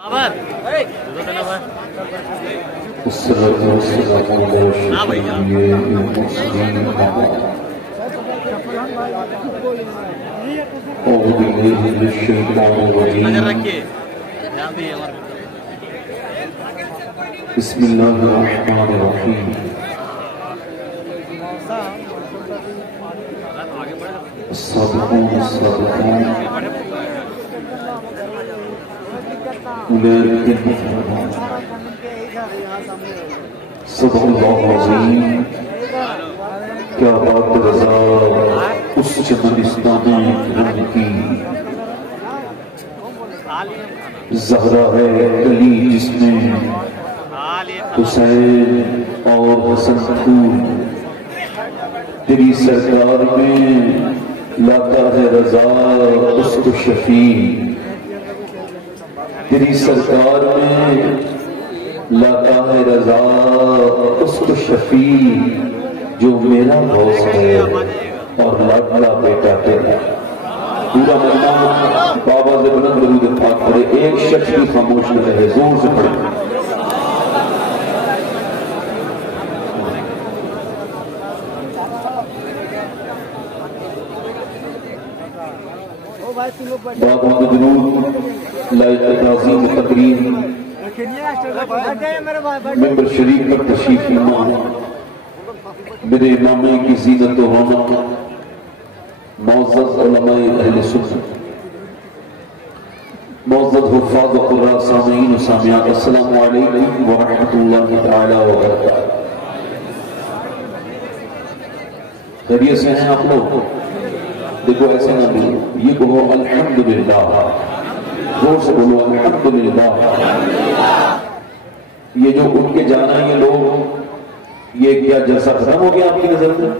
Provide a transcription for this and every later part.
بسم الله الرحمن الرحيم الصادقون الصادقون أولئك المفرحون صدق الله العظيم کیا بات رضا اس چمنستان رنگ کی زہرا ہے کلی جس میں حسین اور حسن پھول تیری سرکار میں لاتا ہے رضا اس کو شفیع تیری سرکار میں لاتا ہے رضا اس کو شفیع جو میرا غوث ہے اور لاڈلا بیٹا تیرا پورا مجمع بابا سے بلند درود پاک پڑھے ایک شخص بھی خاموش نہ رہے زور سے پڑھے بابا کے درود لائق تعظیم تقریر ممبر شریف پر تشریف فرما میرے امام کی زینت و رونق معزز علماء اہل سنت معزز حفاظ و قراء سامعین و سامعات السلام علیکم ورحمۃ اللہ تعالی وبرکاتہ خیریت سے ہیں آپ لوگ دیکھو ایسے نہ بولو یہ کہو الحمدللہ زور سے بولو الحمدللہ یہ جو اٹھ کے جانا ہے یہ لوگ یہ کیا جلسہ ختم ہو گیا آپ کی نظر میں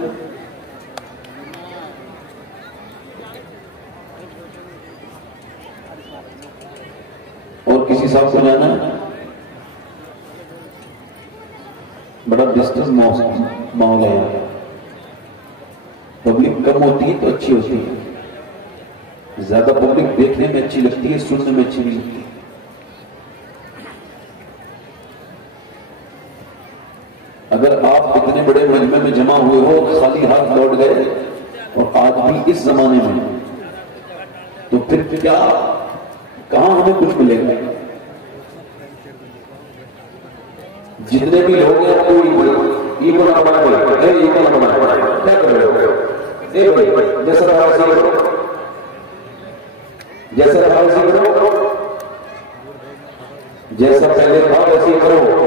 اور کسی صاحب کو جانا ہے بڑا ڈسٹنس ماحول ہے پبلک کم ہوتی ہے تو اچھی ہوتی ہے زیادہ پبلک دیکھنے میں اچھی لگتی ہے سننے میں اچھی نہیں لگتی اگر آپ اتنے بڑے مجمع میں جمع ہوئے ہو خالی ہاتھ لوٹ گئے اور آج بھی اس زمانے میں تو پھر کیا کہاں ہمیں کچھ ملے گا جتنے بھی لوگ ہیں کوئی ایگو نہ بنا کیا کر رہے ہو جیسا رہا کرو جیسا پہلے تھا ویسے کرو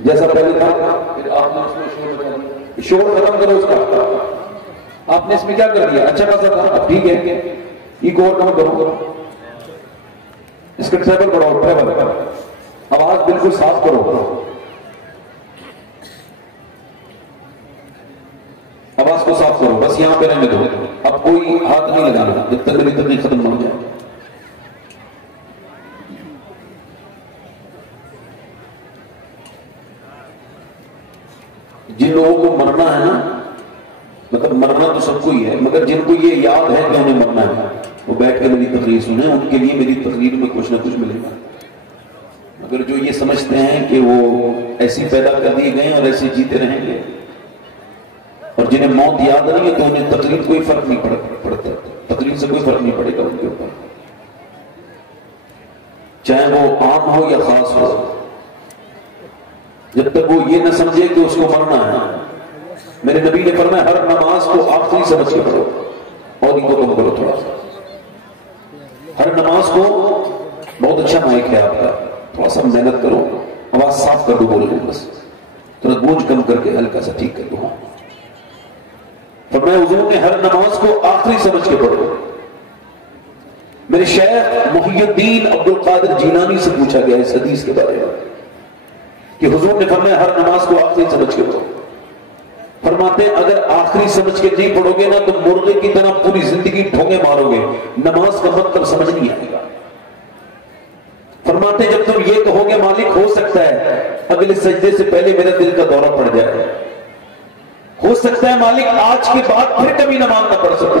جیسا پہلے تھا شور ختم کرو اس کا آپ نے اس میں کیا کر دیا اچھا خاصا تھا اب ٹھیک ہے ایگو اور کم کرو اس کا ٹریبل بڑھاؤ ٹریبل آواز بالکل صاف کرو آواز کو صاف کرو بس یہاں پہ رہنے دو اب کوئی ہاتھ نہیں لگانا جب تک میری تقریر ختم نہ ہو جائے جن لوگوں کو مرنا ہے نا مطلب مرنا تو سب کو ہی ہے مگر جن کو یہ یاد ہے کہ ہمیں مرنا ہے وہ بیٹھ کے میری تقریر سنیں ان کے لیے میری تقریر میں کچھ نہ کچھ ملے گا مگر جو یہ سمجھتے ہیں کہ وہ ایسی پیدا کر دیے گئے اور ایسے جیتے رہیں گے اور جنہیں موت یاد نہیں ہے تو انہیں تقریر کوئی فرق نہیں پڑتا تقریر سے کوئی فرق نہیں پڑے گا ان کے اوپر چاہے وہ عام ہو یا خاص ہو جب تک وہ یہ نہ سمجھے کہ اس کو مرنا ہے میرے نبی نے فرمایا ہر نماز کو آخری سمجھ کے پڑھو اور ان کو کم کرو تھوڑا سا ہر نماز کو بہت اچھا مائک ہے آپ کا تھوڑا سا محنت کرو آواز صاف کر دو بول رہے بس تھوڑا گونج کم کر کے ہلکا سا ٹھیک کر دو فرمایا حضور نے ہر نماز کو آخری سمجھ کے پڑھو میرے شیخ محی الدین عبد القادر جیلانی سے پوچھا گیا اس حدیث کے بارے میں کہ حضور نے فرمایا ہر نماز کو آخری سمجھ کے پڑھو فرماتے ہیں اگر آخری سمجھ کے نہیں پڑھو گے نا تو مرغے کی طرح پوری زندگی ڈھونگے مارو گے نماز کا مطلب سمجھ نہیں آئے گا فرماتے ہیں جب تم یہ کہو گے مالک ہو سکتا ہے اگلے سجدے سے پہلے میرا دل کا دورہ پڑ جائے ہو سکتا ہے مالک آج کے بعد پھر کبھی نماز نہ پڑھ سکوں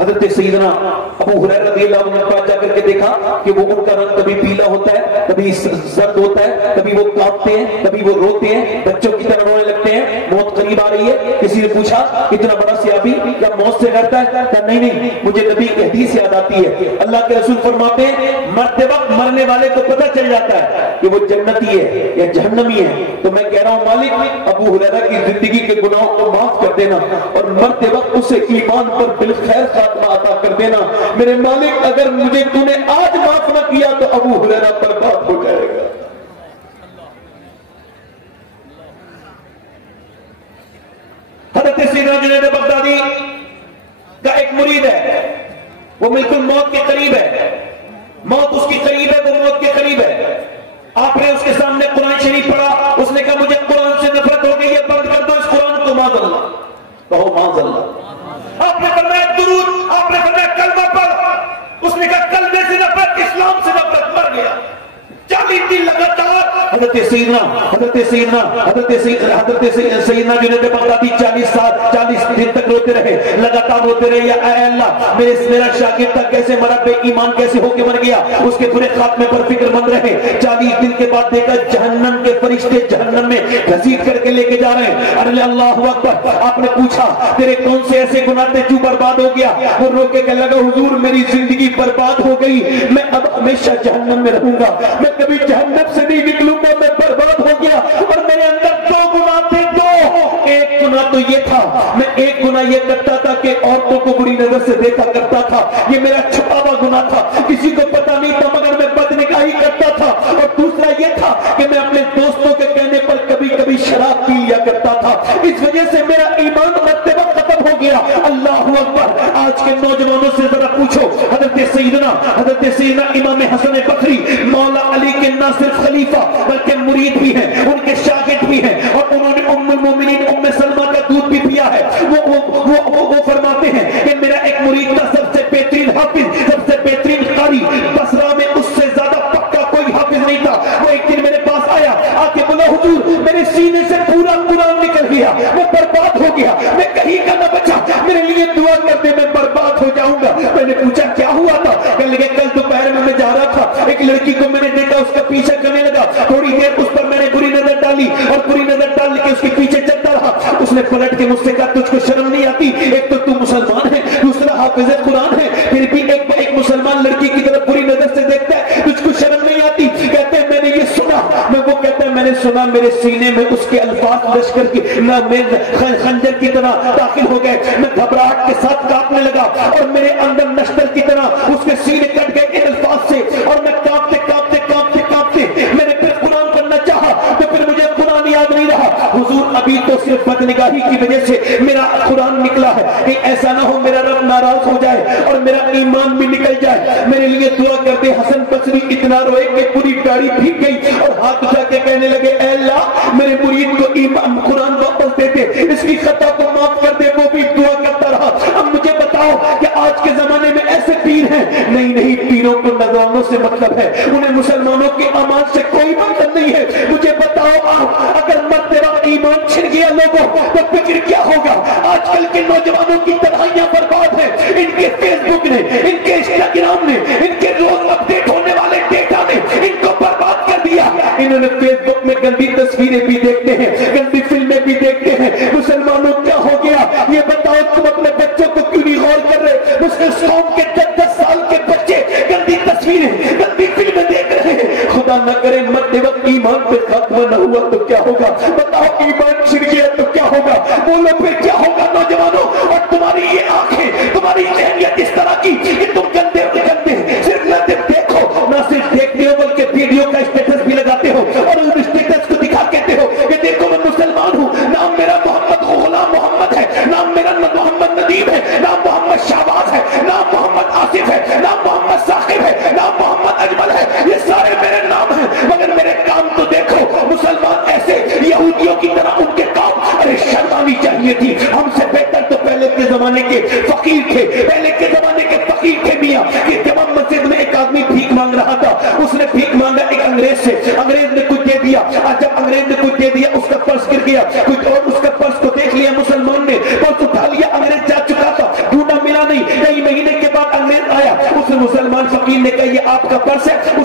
حضرت سیدنا ابو ہریرہ رضی اللہ عنہ نے پاس جا کر کے دیکھا کہ وہ ان کا رنگ کبھی پیلا ہوتا ہے، کبھی زرد ہوتا ہے، کبھی وہ کانپتے ہیں، کبھی وہ روتے ہیں، بچوں کی طرح رونے لگتے ہیں، موت قریب آ رہی ہے۔ کسی نے پوچھا اتنا بڑا صحابی کیا موت سے ڈرتا ہے؟ کہا نہیں، مجھے نبی کی حدیث یاد آتی ہے، اللہ کے رسول فرماتے ہیں مرتے وقت مرنے والے کو پتہ چل جاتا ہے کہ وہ جنتی ہے یا جہنمی ہے۔ تو میں کہہ رہا ہوں مالک ابو ہریرہ کی زندگی کے گناہوں کو معاف کر دینا اور مرتے وقت اسے ایمان پر بالخیر خاتمہ عطا کر دینا۔ میرے مالک اگر مجھے تو نے آج معاف نہ کیا تو ابو ہریرہ برباد ہو جائے گا۔ حضرت سیدنا جنید بغدادی کا ایک مرید ہے، وہ بالکل موت کے قریب ہے، موت اس کی قریب ہے، وہ موت کے قریب ہے۔ آپ نے اس کے سامنے قرآن شریف پڑھا، اس نے کہا مجھے قرآن سے نفرت ہو گئی ہے، بند کر دو اس قرآن کو۔ معاذ اللہ، کہو معاذ اللہ۔ آپ نے فرمایا درود، آپ نے فرمایا کلمہ پڑھ، اس نے کہا کلمے سے نفرت، اسلام سے نفرت، مر گیا۔ 40 دن لگاتار حضرت سیدنا جنید بغدادی 40 دن تک روتے رہے، لگاتار روتے رہے، یا اے اللہ میرا شاگرد تک کیسے مرا، بے ایمان کیسے ہو کے مر گیا، اس کے برے خاتمے پر فکر مند رہے۔ 40 دن کے بعد دیکھا جہنم کے فرشتے جہنم میں گھسیٹ کر کے لے کے جا رہے ہیں۔ ارے اللہ اکبر۔ آپ نے پوچھا تیرے کون سے ایسے گناہ تھے جو برباد ہو گیا؟ وہ رو کے کہنے لگا حضور میری زندگی برباد ہو گئی، میں اب ہمیشہ جہنم میں رہوں گا، میں کبھی جہنم سے نہیں نکلوں گا، میں برباد ہو گیا۔ اور میرے اندر 2 گناہ تھے، 2۔ ایک گناہ تو یہ تھا، میں ایک گناہ یہ کرتا تھا کہ عورتوں کو بری نظر سے دیکھا کرتا تھا، یہ میرا چھپا ہوا گناہ تھا، کسی کو پتہ نہیں تھا مگر میں بدنگاہی کرتا تھا۔ اور دوسرا یہ تھا کہ میں اپنے دوستوں کے کہنے پر کبھی کبھی شراب پی لیا کرتا تھا، اس وجہ سے میرا ایمان مرتے وقت ختم ہو گیا۔ اللہ اکبر۔ آج کے نوجوانوں سے ذرا پوچھو، حضرت سیدنا امام حسن بصری مولا علی کے نہ صرف خلیفہ بلکہ مرید بھی ہیں، ان کے شاگرد بھی ہیں، اور انہوں نے ام المومنین ام سلمہ کا دودھ بھی پیا ہے۔ وہ فرماتے ہیں کہ میرا ایک مرید تھا سب سے بہترین حافظ، سب سے بہترین قاری، بصرہ میں اس سے زیادہ پکا کوئی حافظ نہیں تھا۔ وہ ایک دن میرے پاس آیا، آ کے بولا حضور میرے سینے سے پورا قرآن نکل گیا، وہ برباد ہو گیا، میں کہیں کا نہ بچا، میرے لیے دعا کر دے، میں برباد ہو جاؤں گا۔ میں نے پوچھا کیا ہوا تھا؟ کہنے لگے کل دوپہر میں جا رہا تھا، ایک لڑکی کو میں نے دیکھا، اس کا پیچھے کرنے لگا، تھوڑی دیر اس پر میں نے بری نظر ڈالی اور بری نظر ڈال کے اس کے پیچھے چلتا رہا۔ اس نے پلٹ کے مجھ سے کہا تجھ کو شرم نہیں آتی؟ ایک تو تو مسلمان ہے، دوسرا حافظ قرآن ہے، پھر بھی ایک مسلمان لڑکی کی طرف بری نظر سے دیکھتا ہے، تجھ کو شرم نہیں آتی؟ کہتے ہیں میں نے یہ سنا، وہ کہتا ہے میں نے سنا، میرے سینے میں اس کے الفاظ لشکر کی خنجر کی طرح داخل ہو گئے، میں گھبراہٹ کے ساتھ کانپنے لگا اور میرے اندر نشتر کی طرح اس کے سینے کٹ گئے ان الفاظ سے، اور میں کانپتے میں نے پھر قرآن پڑھنا چاہا تو پھر مجھے قرآن یاد نہیں رہا۔ حضور ابھی تو صرف بدنگاہی کی وجہ سے میرا قرآن نکلا ہے، کہ ایسا نہ ہو میرا رب ناراض ہو جائے اور میرا ایمان بھی نکل جائے۔ میرے لیے دعا کرتے۔ حسن بصری اتنا روئے کہ پوری داڑھی بھیگ گئی اور ہاتھ اٹھا کے کہنے لگے اے اللہ میرے مرید کو ایمان قرآن واپس دے دے، اس کی خطا کو معاف کر دے۔ وہ بھی دعا کرتا رہا۔ اب مجھے بتاؤ کہ آج کے زمانے میں ایسے پیر ہیں؟ نہیں، پیروں کو نذرانوں سے مطلب ہے، انہیں مسلمانوں کے امان سے کوئی مطلب نہیں ہے۔ مجھے بتاؤ اگر مرتے وقت ایمان چھن گیا لوگوں تو فکر کیا ہوگا؟ آج کل کے نوجوانوں کی تنہائیاں برباد ہیں، ان کے فیس بک نے، ان کے انسٹاگرام نے، ان کے روز اپڈیٹ ہونے والے ڈیٹا نے ان کو برباد کر دیا۔ انہوں نے فیس بک میں گندی تصویریں بھی دیکھتے ہیں، گندی فلمیں بھی دیکھتے ہیں۔ مسلمانوں کیا ہو گیا یہ بتاؤ؟ تم اپنے بچوں کو کیوں نہیں غور کر رہے؟ مسلم قوم کے 10 سال کے بچے گندی تصویریں، گندی فلمیں دیکھ رہے ہیں۔ خدا نہ کرے مرتے وقت ایمان پہ خاتمہ نہ ہوا تو کیا ہوگا؟ بتاؤ ایمان چھن گیا تو کیا ہوگا؟ بولو پھر کیا ہوگا نوجوانوں؟ اور تمہاری یہ آنکھیں، تمہاری ذہنیت اس طرح کی کہ تم گندے صرف نہ دیکھو، نہ صرف دیکھتے ہو بلکہ ویڈیو کا اسٹیٹس بھی لگاتے ہو اور اس اسٹیٹس کو دکھا کہتے ہو کہ دیکھو میں مسلمان ہوں، نام میرا محمد غلام محمد ہے، نام میرا محمد ندیم ہے، نام محمد شہباز ہے، نام محمد آصف ہے، نام محمد ثاقب ہے، نام محمد اجمل ہے، یہ سارے میرے نام ہیں، مگر میرے کام تو دیکھو۔ مسلمان ایسے یہودیوں کی طرح ان کے کام، ارے شرم آنی چاہیے تھی۔ ہم سے بہتر تو پہلے کے زمانے کے فقیر تھے، پہلے کے زمانے کے فقیر تھے میاں، کہ جب مسجد میں ایک آدمی بھیک مانگ رہا تھا، اس نے بھیک مانگا ایک انگریز سے، انگریز نے کچھ دے دیا، اور جب انگریز نے کچھ دے دیا اس کا پرس گر گیا، کچھ اور اس کا پرس کو دیکھ لیا مسلمان نے، پرس اٹھا لیا، انگریز جا چکا تھا، ڈھونڈا ملا نہیں،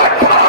18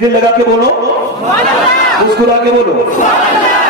دل لگا کے بولو, مسکرا کے بولو.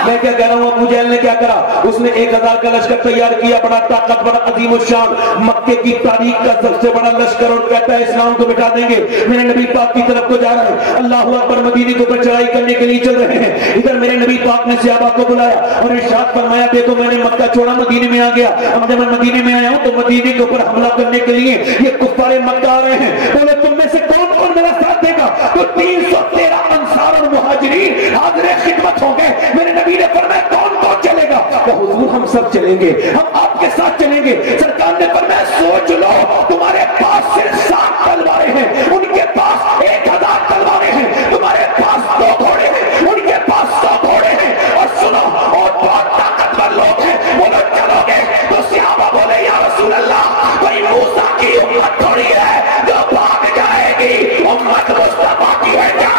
میں کیا کہہ رہا ہوں, ابو جہل نے کیا کرا, اس نے 1000 کا لشکر تیار کیا, بڑا طاقتور عظیم الشان, مکے کی تاریخ کا سب سے بڑا لشکر, اور کہتا ہے اسلام کو مٹا دیں گے, میرے نبی پاک کی طرف کو جا رہا ہے, اللہ اکبر, مدینے کے اوپر چڑھائی کرنے کے لیے چل رہے ہیں. ادھر میرے نبی پاک نے صحابہ کو بلایا اور ارشاد فرمایا, دیکھو میں نے مکہ چھوڑا, مدینے میں آ گیا. اب جب میں مدینے میں آیا ہوں تو مدینے کے اوپر حملہ کرنے کے لیے یہ کفار مکہ آ رہے ہیں. بولے تم میں سے کون کون میرا ساتھ دے گا؟ تو 313 انصار اور مہاجرین حاضر خدمت ہو گئے. میرے نبی نے فرمایا کون کون چلے گا؟ کہ حضور ہم سب چلیں گے, ہم آپ کے ساتھ چلیں گے. سرکار نے فرمایا سوچ لو, تمہارے پاس صرف 7 تلواریں ہیں, ان کے پاس 1000 تلواریں ہیں, تمہارے پاس 2 گھوڑے ہیں, ان کے پاس 100 گھوڑے ہیں. اور سنو, اور بہت طاقتور لوگ ہیں, بولو چلو گے؟ تو صحابہ بولے یا رسول اللہ, کوئی موسیٰ کی امت تھوڑی ہے جو بھاگ جائے گی, امت مصطفیٰ کی ہے جا.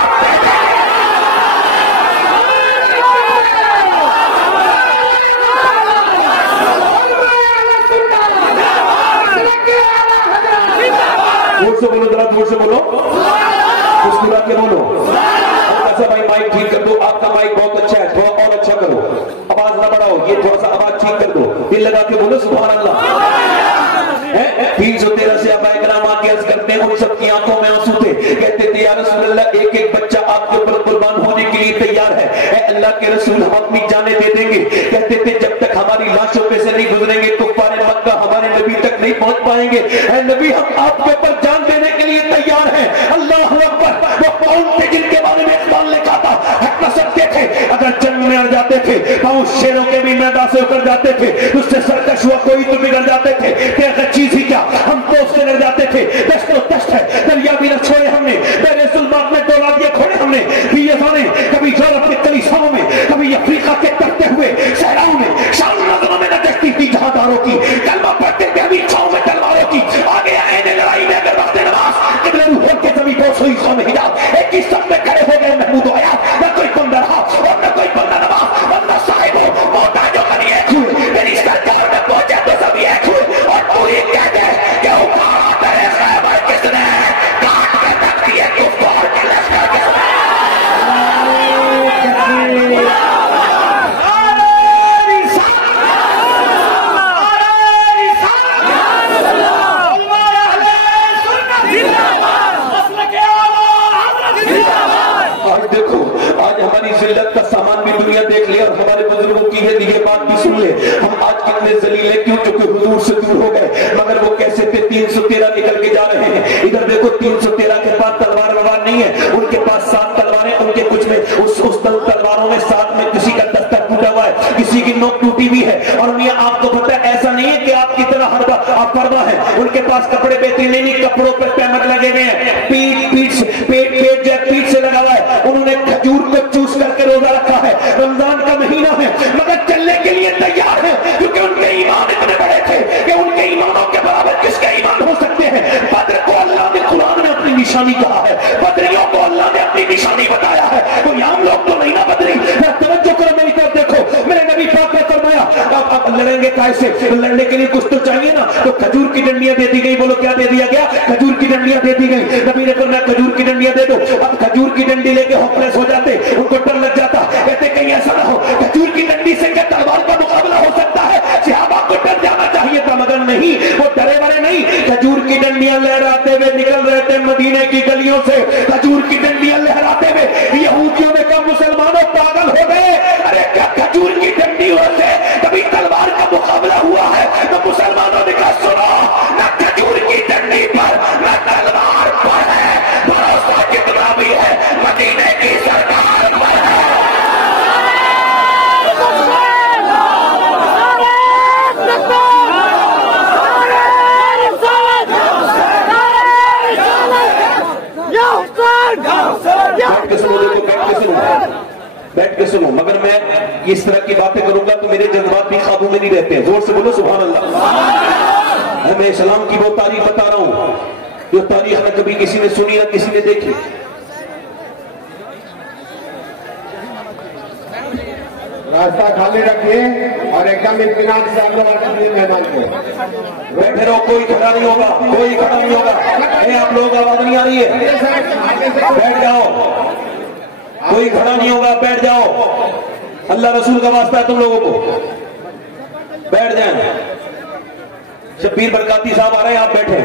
دور سے بولو, ذرا دور سے بولو, مسکرا کے بولو. ایسا بھائی مائک ٹھیک کر دو, آپ کا مائک بہت اچھا ہے, تھوڑا اور اچھا کرو, آواز نہ بڑھاؤ, یہ تھوڑا سا آواز ٹھیک کر دو, دل لگا کے بولو سبحان اللہ. 313 سے ابا کرام آ کے عرض کرتے ہیں, ان سب کی آنکھوں میں آنسو تھے, کہتے تھے یا رسول اللہ, ایک ایک بچہ آپ کے اوپر قربان ہونے کے لیے تیار ہے, اے اللہ کے رسول ہم اپنی جانیں دے دیں گے. کہتے تھے جب تک ہماری لاشوں پہ سے نہیں گزریں گے کفار مکہ ہمارے نبی تک نہیں پہنچ پائیں گے. اے نبی ہم آپ کے اوپر جان دینے کے لیے تیار ہیں. اللہ اکبر. وہ قوم تھے جن کے بارے میں اقبال نے کہا تھا, ہٹنا سکتے تھے اگر جنگ میں اڑ جاتے تھے, پاؤں شیروں کے بھی میدان سے اتر جاتے تھے, اس سے سرکش ہوا کوئی تو بگڑ جاتے تھے, کہ چیز ہی کیا ہم تو اس سے لڑ جاتے تھے. دشت و دشت ہے, دریا بھی نہ چھوڑے ہم نے, میرے ظلمات میں دوڑا دیے کھوڑے ہم نے. کبھی یورپ کے کلیساؤں میں, کبھی افریقہ کے ترتے ہوئے صحراؤں میں, شام نظروں میں نہ دیکھتی تھی جہانداروں کی, کلمہ پڑھتے ہوئے ابھی چھاؤں میں تلواروں کی. آگے آئے نے لڑائی میں اگر وقت نماز, قبلہ روح کے زمین کو سوئی خون حجاب, ایک ہی سب میں کھڑے ہو گئے محمود و حیات. نہ کوئی بندہ رہا اور نہ کوئی بندہ نماز, بندہ صاحب ہو موتا جو کبھی ایک ہوئے, میری سرکار میں پہنچے تو سب ایک ہوئے. اور تو یہ کہتے ہیں کہ اکھاڑا ترے خیبر کس نے, کاٹ کے تک دیے کفار کے لشکر کس نے. دیکھو آج ہماری ذلت کا سامان بھی دنیا دیکھ لے, اور ہمارے بزرگوں کی یہ بات بھی سن لے. ہم آج کتنے ذلیل ہیں, کیوں؟ چونکہ حضور سے دور ہو گئے. مگر وہ کیسے تھے, 313 نکل کے جا رہے ہیں. ادھر دیکھو 313 کے پاس تلوار وار نہیں ہے, ان کے پاس 7 تلواریں, ان کے کچھ میں اس تلواروں میں 7 میں کسی کا دستک ٹوٹا ہوا ہے, کسی کی نوک ٹوٹی ہوئی ہے. اور میاں آپ کو پتہ ہے ایسا نہیں ہے کہ آپ کی طرح ہر بار آپ پروا ہے, ان کے پاس کپڑے بہترین نہیں, کپڑوں پر پیمٹ لگے ہوئے ہیں, پیٹ سے لگا ہوا ہے. انہوں نے کھجور کو چوس کر کے روزہ رکھا ہے, رمضان کا مہینہ ہے, مگر چلنے کے لیے تیار ہے, کیونکہ ان کے ایمان اتنے بڑے تھے کہ ان کے ایمانوں کے برابر کس کے ایمان ہو سکتے ہیں. بدر کو اللہ نے قرآن میں اپنی نشانی کہا ہے, بدریوں کو اللہ نے اپنی نشانی بتایا ہے. کوئی عام لوگ تو نہیں نا بدری. توجہ کرو میری طرف دیکھو, میرے نبی پاک نے فرمایا اب لڑیں گے کیسے, لڑنے کے لیے کچھ تو چاہیے نا. تو کھجور کی ڈنڈیاں دے دی گئی. بولو کیا دے دیا گیا؟ کھجور کی ڈنڈیاں دے دی گئی. نبی نے فرمایا کھجور کی ڈنڈیاں دے دو. اب کھجور کی ڈنڈی لے کے ہوپلیس ہو جاتے, ان کو ڈر لگ جاتا, کہتے کہیں ایسا نہ ہو کھجور کی ڈنڈی سے کیا تلوار کا مقابلہ ہو سکتا ہے. صحابہ کو ڈر جانا چاہیے تھا, مگر نہیں, وہ ڈرے بڑے نہیں. کھجور کی ڈنڈیاں لہراتے ہوئے نکل رہے تھے مدینے کی گلیوں سے, کھجور کی ڈنڈیاں لہراتے ہوئے. یہودیوں نے کہا مسلمانوں پاگل ہو گئے, ارے کیا کھجور کی ڈنڈیوں سے کبھی تلوار کا مقابلہ ہوا ہے؟ تو مسلمانوں نے کہا سنو, نہ کھجور کی ڈنڈی پر نہ تلوار پر ہے, بھروسہ جتنا بھی ہے مدینے کی سرکار پر ہے. بیٹھ کے سنو, مگر میں اس طرح کی باتیں کروں گا تو میرے جذبات بھی قابو میں نہیں رہتے ہیں. زور سے بولو سبحان اللہ. میں اسلام کی وہ تاریخ بتا رہا ہوں جو تاریخ نہ کبھی کسی نے سنی نہ کسی نے دیکھی. راستہ خالی رکھیے اور ایک دم اطمینان سے آپ لوگ مہمان کے بیٹھے رہو, کوئی کھڑا نہیں ہوگا, کوئی کھڑا نہیں ہوگا. آپ لوگ آواز نہیں آ رہی ہے, بیٹھ جاؤ. کوئی کھڑا نہیں ہوگا, بیٹھ جاؤ. اللہ رسول کا واسطہ ہے تم لوگوں کو, بیٹھ جائیں. شبیر برکاتی صاحب آ رہے ہیں, آپ بیٹھے.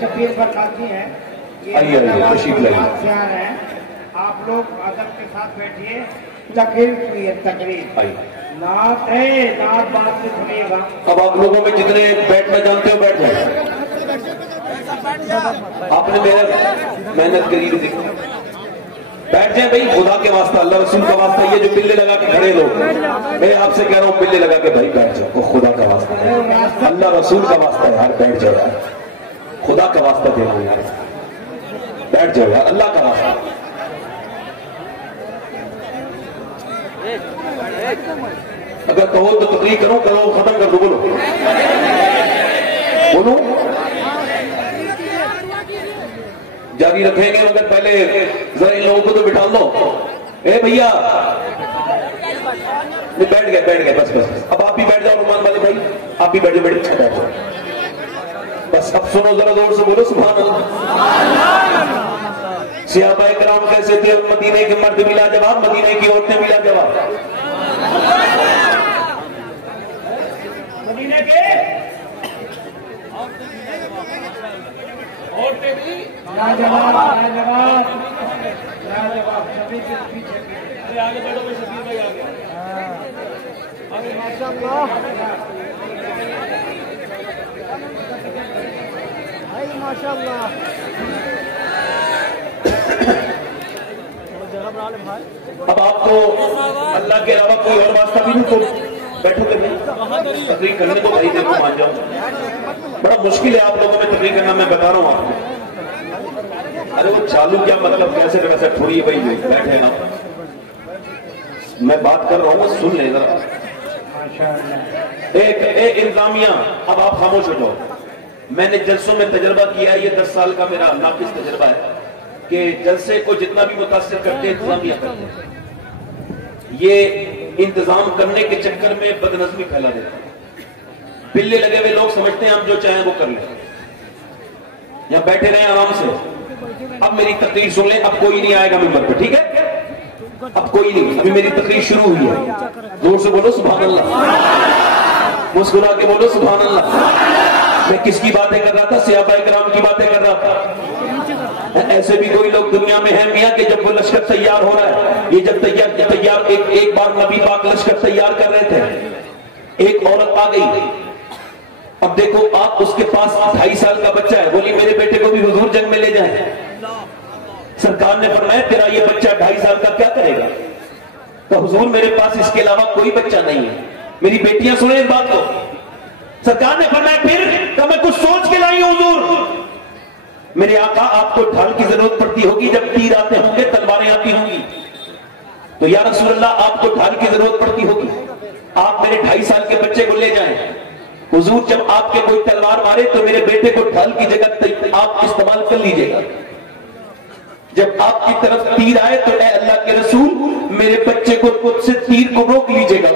شبیر برکاتی ہیں, آئیے تشریف لائیے. آپ لوگ ادب کے ساتھ بیٹھیے. تقریر نعت بات سے سنیے گا. اب آپ لوگوں میں جتنے بیٹھنا جانتے ہو بیٹھ جائیں. آپ نے محنت کری, بیٹھ جائیں بھائی, خدا کے واسطہ, اللہ رسول کا واسطہ. یہ جو بلے لگا کے کھڑے لوگ, میں آپ سے کہہ رہا ہوں بلے لگا کے بھائی بیٹھ جاؤ, خدا کا واسطہ ہے, اللہ رسول کا واسطہ ہے یار, بیٹھ جاؤ یار, خدا کا واسطہ دے دو یار, بیٹھ جاؤ یار, اللہ کا واسطہ. اگر کہو تو تقریر کرو, کرو ختم کر دو, بولو بولو. جاری رکھیں گے مگر پہلے ذرا ان لوگوں کو تو بٹھا لو. اے بھیا بیٹھ گئے بس. اب آپ بھی بیٹھ جاؤ, رحمان والے بھائی آپ بھی بیٹھ جاؤ. بس اب سنو ذرا زور سے بولو سبحان اللہ. صحابہ کرام کیسے تھے؟ مدینے کے مرد ملا جواب, مدینے کی عورتیں ملا جواب. مدینے کے ماشاء اللہ. اب آپ کو اللہ کے علاوہ کوئی اور واسطہ بھی نہیں, تو بیٹھو گے نہیں تقریر کرنے کو, بھائی دیکھو مان جاؤ. بڑا مشکل ہے آپ لوگوں میں تقریر کرنا, میں بتا رہا ہوں آپ کو. ارے وہ چالو کیا مطلب, کیسے ویسے تھوڑی ہے بھائی, بیٹھے نا, میں بات کر رہا ہوں, سن لے ذرا. ایک انتظامیہ, اب آپ خاموش ہو جاؤ. میں نے جلسوں میں تجربہ کیا ہے, یہ 10 سال کا میرا ناقص تجربہ ہے کہ جلسے کو جتنا بھی متاثر کرتے انتظامیہ کرتے ہیں. یہ انتظام کرنے کے چکر میں بدنظمی پھیلا دیتا ہے. بلے لگے ہوئے لوگ سمجھتے ہیں ہم جو چاہیں وہ کر لیں, یہاں بیٹھے رہیں آرام سے. اب میری تقریر سن لیں, اب کوئی نہیں آئے گا ممبر پہ, ٹھیک ہے؟ اب کوئی نہیں, ابھی میری تقریر شروع ہوئی ہے. زور سے بولو سبحان اللہ, مسکرا کے بولو سبحان اللہ. میں کس کی باتیں کر رہا تھا؟ صحابہ کرام کی باتیں کر رہا تھا. ایسے بھی کوئی لوگ دنیا میں ہیں میاں کہ جب وہ لشکر تیار ہو رہا ہے, یہ جب تیار ایک بار نبی پاک لشکر تیار کر رہے تھے, ایک عورت آ گئی. اب دیکھو آپ, اس کے پاس 2.5 سال کا بچہ ہے, بولی میرے بیٹے کو بھی حضور جنگ میں لے جائیں. سرکار نے فرمایا تیرا یہ بچہ 2.5 سال کا کیا کرے گا؟ تو حضور میرے پاس اس کے علاوہ کوئی بچہ نہیں ہے, میری بیٹیاں سنیں اس بات کو. سرکار نے فرمایا پھر کہ میں کچھ سوچ کے لائی ہوں حضور. میرے آقا آپ کو ڈھال کی ضرورت پڑتی ہوگی جب تیر آتے ہوں گے, تلواریں آتی ہوں گی, تو یا رسول اللہ آپ کو ڈھال کی ضرورت پڑتی ہوگی, آپ میرے 2.5 سال کے بچے کو لے جائیں. حضور جب آپ کے کوئی تلوار مارے تو میرے بیٹے کو ڈھال کی جگہ آپ استعمال کر لیجئے گا. جب آپ کی طرف تیر آئے تو اے اللہ کے رسول میرے بچے کو خود سے تیر کو روک لیجئے گا.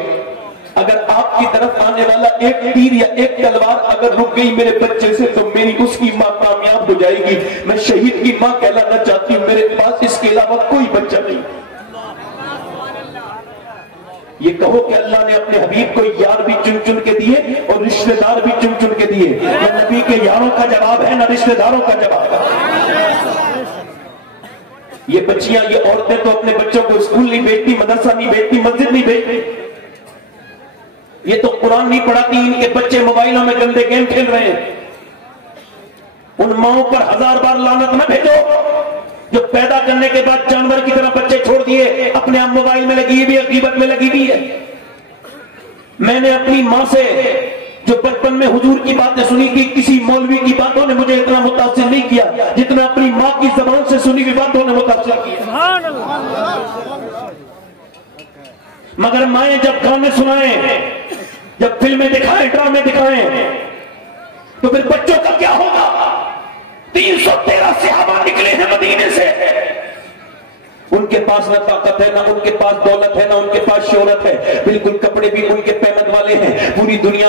اگر آپ کی طرف آنے والا ایک تیر یا ایک تلوار اگر رک گئی میرے بچے سے تو میری اس کی ماں کامیاب ہو جائے گی. میں شہید کی ماں کہلانا چاہتی ہوں, میرے پاس اس کے علاوہ کوئی بچہ نہیں. یہ کہو کہ اللہ نے اپنے حبیب کو یار بھی چن چن کے دیے اور رشتہ دار بھی چن چن کے دیے. یہ نبی کے یاروں کا جواب ہے, نہ رشتہ داروں کا جواب ہے. یہ بچیاں, یہ عورتیں تو اپنے بچوں کو اسکول نہیں بھیجتی, مدرسہ نہیں بھیجتی, مسجد نہیں بھیجتی. یہ تو قرآن نہیں پڑھاتی, ان کے بچے موبائلوں میں گندے گیم کھیل رہے ہیں. ان ماؤں پر 1000 بار لعنت نہ بھیجو جو پیدا کرنے کے بعد جانور کی طرح بچے چھوڑ دیے, اپنے آپ موبائل میں لگی ہوئی ہے, غیبت میں لگی ہوئی ہے. میں نے اپنی ماں سے جو بچپن میں حضور کی باتیں سنی کی, کسی مولوی کی باتوں نے مجھے اتنا متاثر نہیں کیا جتنا اپنی ماں کی زبان سے سنی ہوئی باتوں نے متاثر کیا. مگر مائیں جب گانے سنائیں, جب فلمیں دکھائیں, ڈرامے دکھائیں, تو پھر بچوں کا کیا ہوگا؟ 313 صحابہ نکلے ہیں مدینے سے, ان کے پاس نہ طاقت ہے, نہ ان کے پاس دولت ہے, نہ ان کے پاس شہرت ہے, بالکل کپڑے بھی ان کے پیمند والے ہیں. پوری دنیا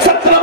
17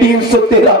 313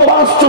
500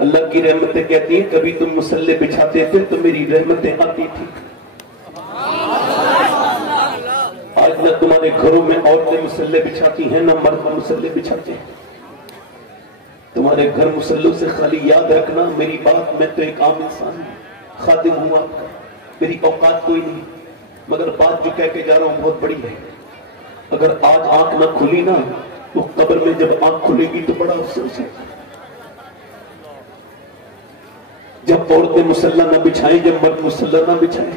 اللہ کی رحمتیں کہتی ہیں کبھی تم مسلح بچھاتے تھے تو میری رحمتیں آتی تھی. آج نہ تمہارے گھروں میں عورتیں مسلح بچھاتی ہیں نہ مرد مسلح بچھاتے ہیں. تمہارے گھر مسلح سے خالی یاد رکھنا میری بات، میں تو ایک عام انسان ہوں، خادم ہوں آپ کا، میری اوقات کوئی نہیں، مگر بات جو کہہ کے جا رہا ہوں بہت بڑی ہے. اگر آج آنکھ نہ کھلی نا تو قبر میں جب آنکھ کھلے گی تو بڑا افسوس ہے. جب عورتیں مسلح نہ بچھائیں، جب مرد مسلح نہ بچھائیں،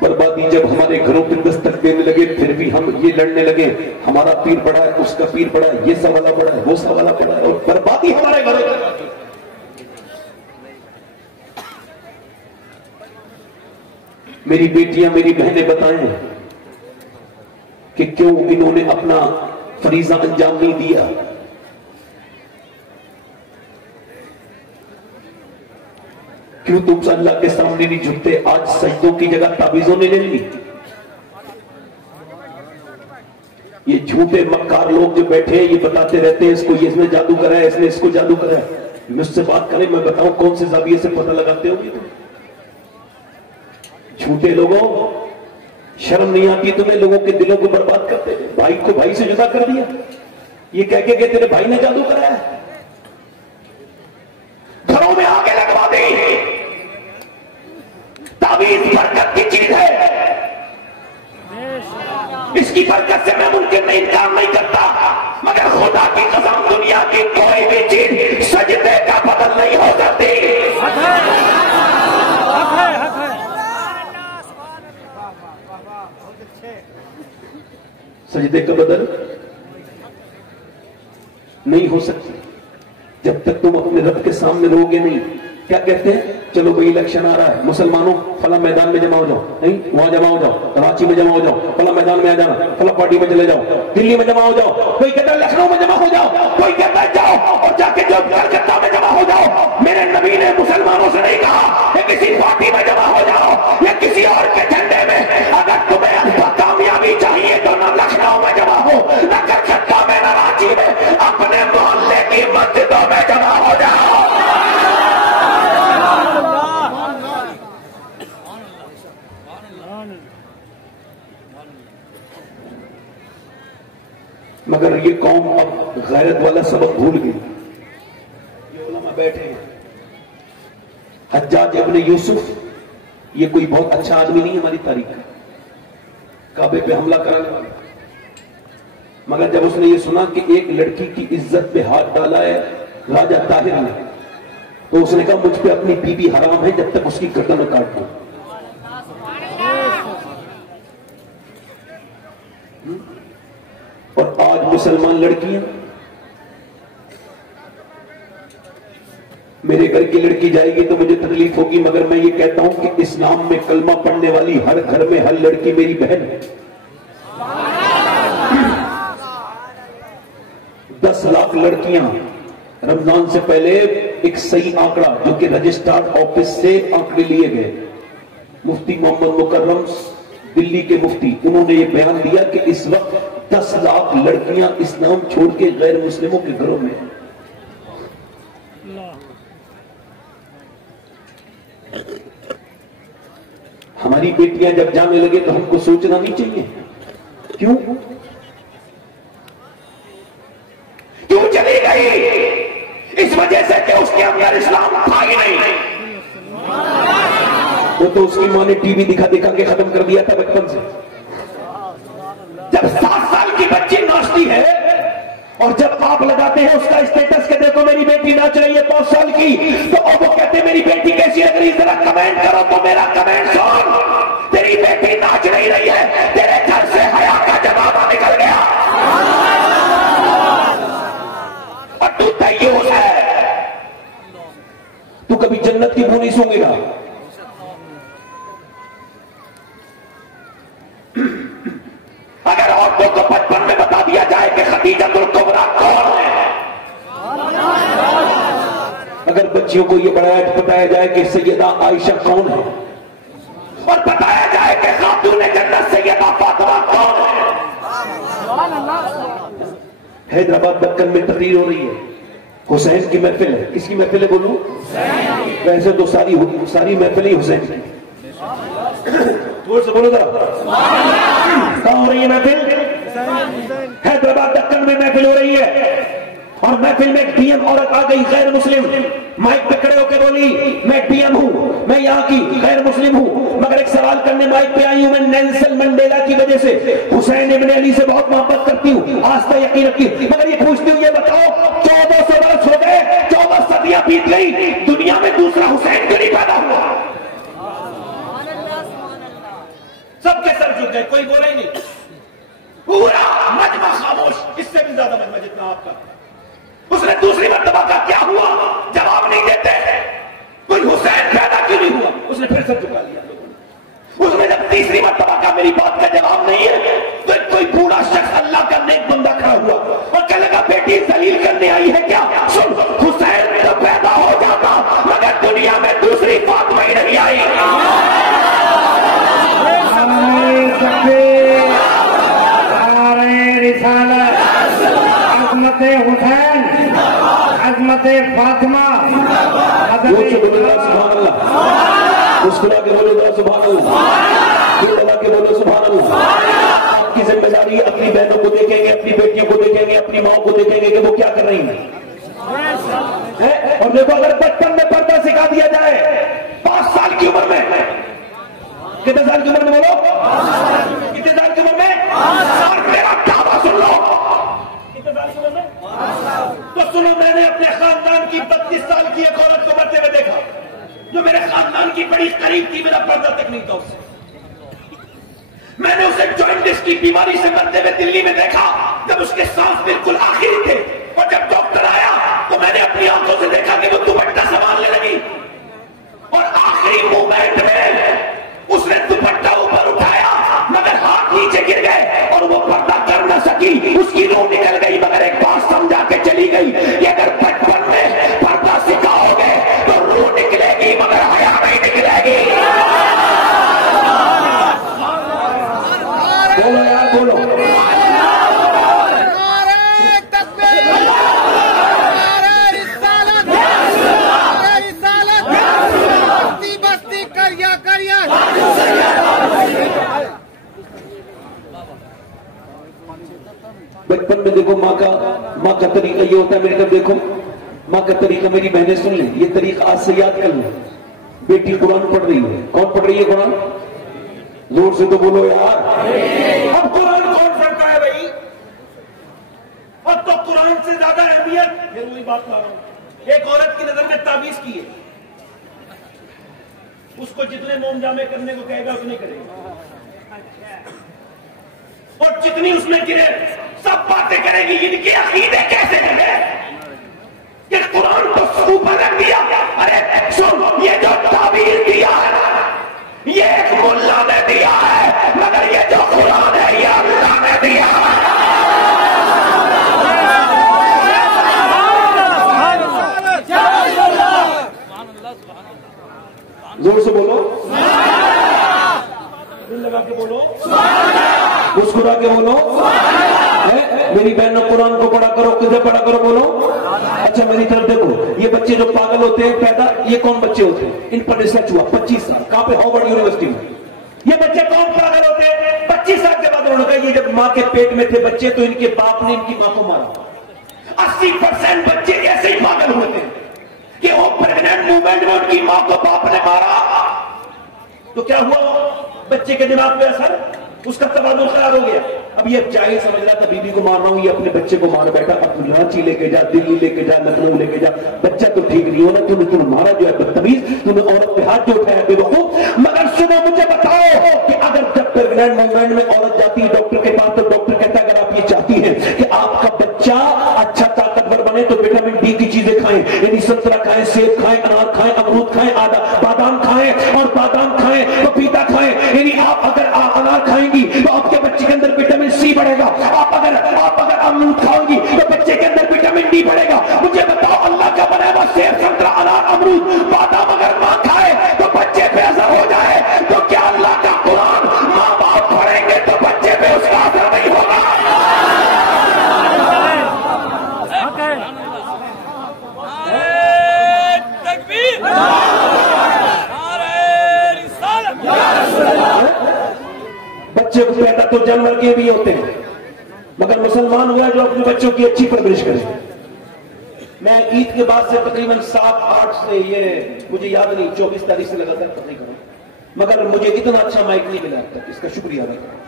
بربادی جب ہمارے گھروں پہ دستک دینے لگے، پھر بھی ہم یہ لڑنے لگے ہمارا پیر بڑا ہے، اس کا پیر بڑا ہے، یہ سوالا بڑا ہے، وہ سوالا بڑا ہے، اور بربادی ہمارے گھروں پہ. میری بیٹیاں میری بہنیں بتائیں کہ کیوں انہوں نے اپنا فریضہ انجام نہیں دیا. کیوں تم سے اللہ کے سامنے نہیں جھکتے؟ آج سجدوں کی جگہ تعویذوں نے لے لی. یہ جھوٹے مکار لوگ جو بیٹھے ہیں یہ بتاتے رہتے ہیں اس کو اس نے جادو کرا ہے، اس نے اس کو جادو کرا ہے. مجھ سے بات کریں، میں بتاؤں کون سے زاویے سے پتہ لگاتے ہو گے تم جھوٹے لوگوں؟ شرم نہیں آتی تمہیں؟ لوگوں کے دلوں کو برباد کرتے ہیں. بھائی کو بھائی سے جدا کر دیا یہ کہہ کے کہ تیرے بھائی نے جادو کرا ہے. گھروں میں آگے لگوا دی. تعویذ برکت کی چیز ہے، اس کی برکت سے میں ممکن نہیں انکار نہیں کرتا، مگر خدا کی قسم دنیا کی کوئی بھی چیز سجدے کا بدل نہیں ہو سکتی. سجدے کا بدل نہیں ہو سکتی جب تک تم اپنے رب کے سامنے رہو گے نہیں. کیا کہتے ہیں؟ چلو بھائی الیکشن آ رہا ہے، مسلمانوں فلاں میدان میں جمع ہو جاؤ، نہیں وہاں جمع ہو جاؤ، کراچی میں جمع ہو جاؤ، فلاں میدان میں آ جانا، فلاں پارٹی میں چلے جاؤ، دلی میں جمع ہو جاؤ. کوئی کہتا ہے لکھنؤ میں جمع ہو جاؤ، کوئی کہتا ہے جاؤ اور جا کے جب کلکتہ میں جمع ہو جاؤ. میرے نبی نے مسلمانوں سے نہیں کہا کہ کسی پارٹی میں جمع ہو جاؤ یا کسی اور کے جھنڈے میں. اگر تمہیں کامیابی چاہیے تو نہ لکھنؤ میں جمع ہو، نہ کلکتہ میں، نہ رانچی میں، اپنے محلے کی مسجدوں میں جمع ہو جاؤ. مگر یہ قوم اب غیرت والا سبق بھول گئی. یہ علماء بیٹھے ہیں. حجاج ابن یوسف یہ کوئی بہت اچھا آدمی نہیں ہماری تاریخ کا، کعبے پہ حملہ کرانے والا، مگر جب اس نے یہ سنا کہ ایک لڑکی کی عزت پہ ہاتھ ڈالا ہے راجہ طاہر نے، تو اس نے کہا مجھ پہ اپنی بیوی حرام ہے جب تک اس کی گردن نہ کاٹ دوں. اور آج مسلمان لڑکیاں، میرے گھر کی لڑکی جائے گی تو مجھے تکلیف ہوگی، مگر میں یہ کہتا ہوں کہ اسلام میں کلمہ پڑھنے والی ہر گھر میں ہر لڑکی میری بہن ہے. 10 لاکھ لڑکیاں رمضان سے پہلے، ایک صحیح آنکڑا جو کہ رجسٹرڈ آفس سے آنکڑے لیے گئے، مفتی محمد مکرم دلی کے مفتی، انہوں نے یہ بیان دیا کہ اس وقت 10 لاکھ لڑکیاں اسلام چھوڑ کے غیر مسلموں کے گھروں میں. ہماری بیٹیاں جب جانے لگے تو ہم کو سوچنا نہیں چاہیے کیوں چلی گئی؟ اس وجہ سے کہ اس کے اندر اسلام تھا ہی نہیں. وہ تو اس کی ماں نے ٹی وی دکھا دکھا کے ختم کر دیا تھا بچپن سے. جب 7 سال کی بچی ناچتی ہے اور جب آپ لگاتے ہیں اس کا اسٹیٹس کہ دیکھو میری بیٹی ناچ رہی ہے 5 سال کی، تو وہ کہتے ہیں میری بیٹی کیسی لگ رہی، ذرا کمنٹ کرو. تو میرا کمنٹ سن، تیری بیٹی ناچ نہیں رہی ہے، تیرے گھر سے حیا کا جواب نکل گیا اور تو دیوس ہے. تو کبھی جنت کی بو نہیں سونگے گا. اگر عورتوں کو بچپن میں بتا دیا جائے کہ خدیجہ الکبریٰ کون ہے، اگر بچیوں کو یہ بتایا جائے کہ سیدہ عائشہ کون ہے، اور بتایا جائے کہ خاتون جنت سیدہ فاطمہ کون ہے، حیدرآباد دکن میں تقریر ہو رہی ہے، حسین کی محفل ہے. کس کی محفل ہے بولو؟ ویسے تو ساری محفل ہی حسین کی. سے بولو ذرا، کہاں ہو رہی ہے محفل؟ حیدرآباد دکن میں محفل ہو رہی ہے، اور محفل میں ایک ڈی ایم عورت آ گئی غیر مسلم، مائک پہ کھڑے ہو کے بولی میں ڈی ایم ہوں، میں یہاں کی غیر مسلم ہوں، مگر ایک سوال کرنے مائک پہ آئی ہوں، میں نیلسن منڈیلا کی وجہ سے حسین ابن علی سے بہت محبت کرتی ہوں، آستہ یقین رکھتی ہوں، مگر یہ پوچھتی ہوں یہ بتاؤ 1400 برس ہو گئے، 14 صدیاں بیت گئی، دنیا میں دوسرا حسین کیوں نہیں پیدا ہوا؟ سب کے سر جھک گئے، کوئی بولا ہی نہیں، پورا مجمع خاموش، اس سے بھی زیادہ مجمع جتنا آپ کا. اس نے دوسری مرتبہ کا کیا ہوا جواب نہیں دیتے، کوئی حسین پیدا کیوں نہیں ہوا، اس نے پھر سر جھکا لیا. اس نے جب تیسری مرتبہ کا میری بات کا جواب نہیں ہے تو کوئی بوڑھا شخص اللہ کا نیک بندہ کھڑا ہوا اور کہنے لگا بیٹی ذلیل کرنے آئی ہے کیا؟ سن، حسین تو پیدا ہو جاتا مگر دنیا میں دوسری فاطمہ ہی نہیں آئی. عظمت حسین، عظمت فاطمہ، سبحان اللہ، مسکرا کے بولو ذرا سبحان اللہ، دل لگا کے بولو سبحان اللہ. آپ کی ذمہ داری اپنی بہنوں کو دیکھیں گے، اپنی بیٹیوں کو دیکھیں گے، اپنی ماں کو دیکھیں گے کہ وہ کیا کر رہی ہیں. اور دیکھو اگر بچپن میں پردہ سکھا دیا جائے 5 سال کی عمر میں، کتنے سال کی عمر میں بولو، کتنے سال کی عمر میں، اور میرا دعویٰ سن لو، کتنے سال کی عمر میں، تو سنو میں نے اپنے خاندان کی 32 سال کی ایک عورت کو مرتے ہوئے دیکھا جو میرے خاندان کی بڑی قریب تھی، میرا پردہ تک نہیں تھا اس سے. میں نے اسے جوائنٹس کی بیماری سے مرتے ہوئے دلی میں دیکھا جب اس کے سانس بالکل آخری تھے، اور جب ڈاکٹر آیا تو میں نے اپنی آنکھوں سے دیکھا کہ وہ دوپٹہ سنبھالنے لگی، اور آخری مومنٹ میں اس نے دوپٹہ اوپر اٹھایا مگر ہاتھ نیچے گر گئے اور وہ پردہ کر نہ سکی، اس کی روح نکل گئی مگر ایک بات سمجھا کے چلی گئی کہ اگر بچپن میں پردہ سکھاؤ گے تو روح نکلے گی مگر حیا نہیں نکلے گی. بولو یار بولو، بچپن میں دیکھو ماں کا طریقہ یہ ہوتا ہے، میری طرف دیکھو، ماں کا طریقہ میری بہنیں سن لیں، یہ طریقہ آج سے یاد کر لیں. بیٹی قرآن پڑھ رہی ہے، کون پڑھ رہی ہے قرآن؟ زور سے تو بولو یار. اب قرآن کون پڑھتا ہے بھائی؟ اب تو قرآن سے زیادہ اہمیت، پھر وہی بات کر رہا ہوں، ایک عورت کی نظر میں تعویذ کی ہے، اس کو جتنے موم جامے کرنے کو کہے گا اتنے کرے گا، اور جتنی اس میں گرے سب باتیں کرے گی. ان کے عقیدے کیسے کرے کہ قرآن کو اوپر رکھ دیا؟ ارے سن، یہ جو تعبیر دیا ہے یہ ایک ملا نے دیا ہے مگر یہ جو قرآن ہے یہ اللہ نے دیا ہے. زور سے بولو، دل لگا کے بولو، مسکرا کے بولو. میری بہنوں قرآن کو پڑھا کرو، کدھر پڑھا کرو بولو. اچھا میری طرف دیکھو، یہ بچے جو پاگل ہوتے ہیں پیدا، یہ کون بچے ہوتے ہیں؟ ان پر ریسرچ ہوا 25 سال، کہاں پہ؟ ہارورڈ یونیورسٹی میں. یہ بچے کون پاگل ہوتے ہیں؟ 25 سال کے بعد انہوں نے کہا یہ جب ماں کے پیٹ میں تھے بچے تو ان کے باپ نے ان کی ماں کو مارا. 80% بچے ایسے ہی پاگل ہوئے تھے کہ وہ پریگننٹ مومنٹ میں ان کی ماں کو باپ نے مارا تو کیا ہوا؟ بچے کے دماغ پہ اثر، اس کا توازن خراب ہو گیا. اب یہ جائے سمجھ رہا تھا بیوی کو مار رہا ہوں، یہ اپنے بچے کو مار بیٹھا. اب رانچی لے کے جا، دلی لے کے جا، لکھنؤ لے کے جا، بچہ تو ٹھیک نہیں ہونا، تم مارا جو ہے بدتمیز، تم نے عورت پہ ہاتھ جو اٹھایا بے وقوف. مگر سنو مجھے بتاؤ کہ اگر جب پریگننٹ مومنٹ میں عورت جاتی ہے ڈاکٹر کے پاس تو ڈاکٹر کہتا ہے اگر آپ یہ چاہتی ہیں کہ آپ کا بچہ اچھا طاقتور بنے تو وٹامن ڈی کی چیزیں کھائیں، یعنی سنترا کھائیں، سیب کھائیں، انار کھائیں، امرود کھائیں، بادام کھائیں، اور بادام کھائیں، پپیتا کھائیں. یعنی آپ اگر انار کھائیں گی تو آپ کے بچے کے اندر وٹامن سی بڑھے گا. آپ اگر امرود کھاؤ گی تو بچے کے اندر وٹامن ڈی بڑھے گا. مجھے بتاؤ اللہ کا بنایا ہوا سیب، سنترا، انار، امرود، بادام اگر ماں کھائے تو بچے پہ اثر ہو جائے تو کیا اللہ کا قرآن ماں باپ پڑھیں گے تو بچے پہ اس کا اثر نہیں ہوگا؟ بچے کو پیدا تو جانور کے بھی ہوتے ہیں، مگر مسلمان ہوا جو اپنے بچوں کی اچھی پرورش کرے۔ میں عید کے بعد سے تقریباً 7-8 سے یہ مجھے یاد نہیں 24 تاریخ سے لگاتار تقریر کروں، مگر مجھے اتنا اچھا مائک نہیں ملا اب تک، اس کا شکریہ ادا کروں۔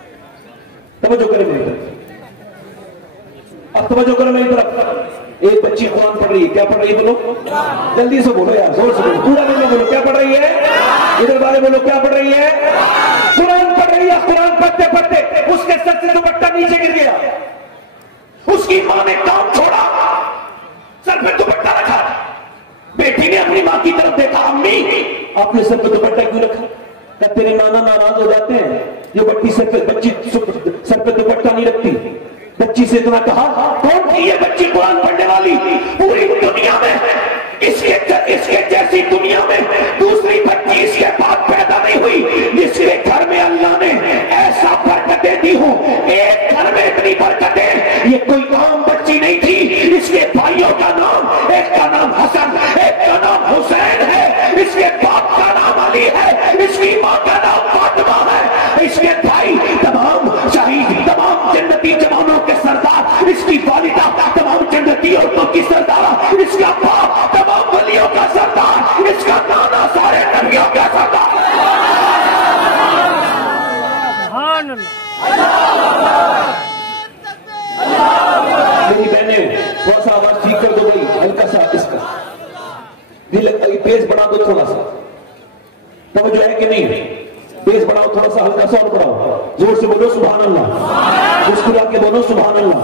توجہ کریں میری طرف، اب توجہ کریں میری طرف۔ ایک بچی قرآن پڑھ رہی ہے، کیا پڑھ رہی ہے بولو؟ جلدی سے بولو یار، زور سے بولو، پورا دن میں بولو کیا پڑھ رہی ہے؟ ادھر والے بولو کیا پڑھ رہی ہے؟ قرآن پڑھ رہی ہے۔ قرآن پڑھتے پڑھتے اس کے سر سے دوپٹہ نیچے گر گیا، اس کی ماں نے کام چھوڑا، سر پہ دوپٹہ رکھا۔ بیٹی نے اپنی ماں کی طرف دیکھا، امی آپ نے سر پہ دوپٹہ کیوں رکھا؟ کہ تیرے نانا ناراض ہو جاتے ہیں، یہ بچی سر پہ دوپٹہ نہیں رکھتی۔ بچی سے اتنا کہا، کون تھی یہ بچی قرآن پڑھنے والی؟ پوری دنیا میں اس کے جیسی دنیا میں دوسری بچی اس کے بعد پیدا نہیں ہوئی جس کے گھر میں اللہ نے ایسا برکتیں دی ہوں۔ ایک گھر میں اتنی برکتیں، یہ کوئی عام بچی نہیں تھی۔ اس کے بھائیوں کا نام، ایک کا نام حسن، ایک کا نام حسین ہے، اس کے باپ کا نام علی ہے، اس کی ماں کا نام فاطمہ ہے، اس کے بھائی تمام شہید، تمام جنتی جوانوں کے سردار، اس کی والدہ تمام جنتی عورتوں کی سردار، اس کا باپ تمام ولیوں کا سردار، اس کا نانا سارے نبیوں کا سردار۔ میری بہنیں تھوڑا سا آواز ٹھیک کر دو بھائی، ہلکا سا اس کا بیس بڑھا دو تھوڑا سا، توجہ ہے کہ نہیں؟ بیس بڑھاؤ تھوڑا سا، ہلکا سا اور بڑھاؤ، زور سے بولو سبحان اللہ، مسکرا کے بولو سبحان اللہ۔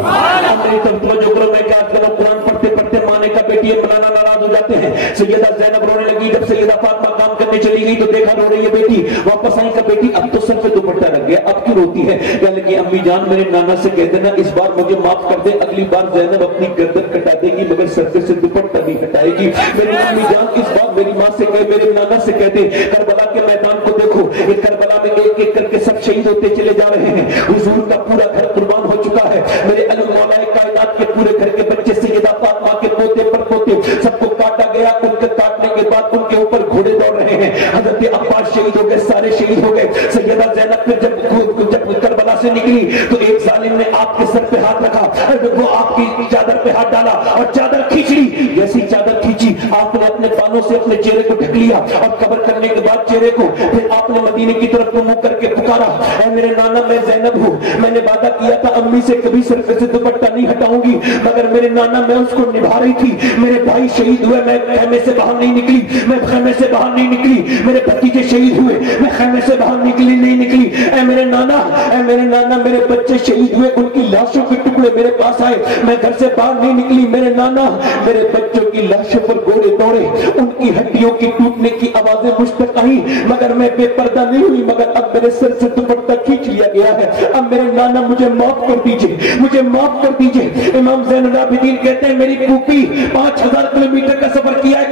اب میری طرف توجہ کرو، میں کیا کروں؟ قرآن پڑھتے پڑھتے ماں نے کہا بیٹی مولانا ناراض ہو جاتے ہیں۔ سیدہ زینب رونے لگی، جب سیدہ فاطمہ کام کرنے چلی گئی تو دیکھا رو رہی ہے بیٹی، واپس آئی کہ بیٹی اب تو سر پہ دوپٹہ رکھ گیا، اب کیوں روتی ہے؟ کہنے لگی امی جان میرے نانا سے کہہ دینا اس بار مجھے معاف کر دے، اگلی بار زینب اپنی گردن کٹا دے گی مگر سر پہ سے دوپٹہ نہیں ہٹائے گی۔ میری امی جان اس بار میری ماں سے کہے، میرے نانا سے کہہ دے کربلا کے میدان کو دیکھو، یہ کربلا میں ایک ایک کر کے سب شہید ہوتے چلے جا رہے ہیں، حضور کا پورا گھر قربان ہو چکا ہے، میرے علم مولا کائنات کے پورے گھر کے بچے سیدہ فاطمہ کے پوتے پر پوتے سب کو کاٹا گیا، ان کے کاٹنے کے بعد ان کے اوپر گھوڑے دوڑ رہے ہیں، حضرت عباس شہید ہو گئے، سارے شہید ہو گئے۔ سیدہ زینب پھر جب کربلا سے نکلی تو ایک ظالم نے آپ کے سر پہ ہاتھ رکھا، وہ آپ کی چادر پہ ہاتھ ڈالا اور چادر کھینچ لی، جیسی چادر کھینچی آپ نے اپنے بالوں سے اپنے چہرے کو ڈھک لیا اور کور کرنے کے بعد چہرے کو پھر آپ نے مدینے کی طرف منہ کر کے پکارا، اے میرے نانا میں زینب ہوں، میں نے وعدہ کیا تھا امی سے کبھی سر پہ سے دوپٹہ نہیں ہٹاؤں گی، مگر میرے نانا میں اس کو نبھا رہی تھی، میرے بھائی شہید ہوئے میں خیمے سے باہر نہیں نکلی، میں خیمے سے باہر نہیں نکلی، میرے بھتیجے شہید ہوئے میں خیمے سے باہر نہیں نکلی، اے میرے نانا میرے بچے شہید ہوئے، ان کی لاشوں کے ٹکڑے میرے پاس آئے، میں گھر سے باہر نہیں نکلی، میرے نانا میرے بچوں کی لاشوں پر گھوڑے دوڑے، ان کی ہڈیوں کی ٹوٹنے کی آوازیں مجھ تک آئی، مگر میں بے پردہ نہیں ہوئی، مگر اب میرے سر سے دوپٹہ کھینچ لیا گیا ہے، اب میرے نانا مجھے معاف کر دیجئے، مجھے معاف کر دیجئے۔ امام زین العابدین کہتے ہیں میری پھوپھی 5000 کلومیٹر کا سفر کیا ہے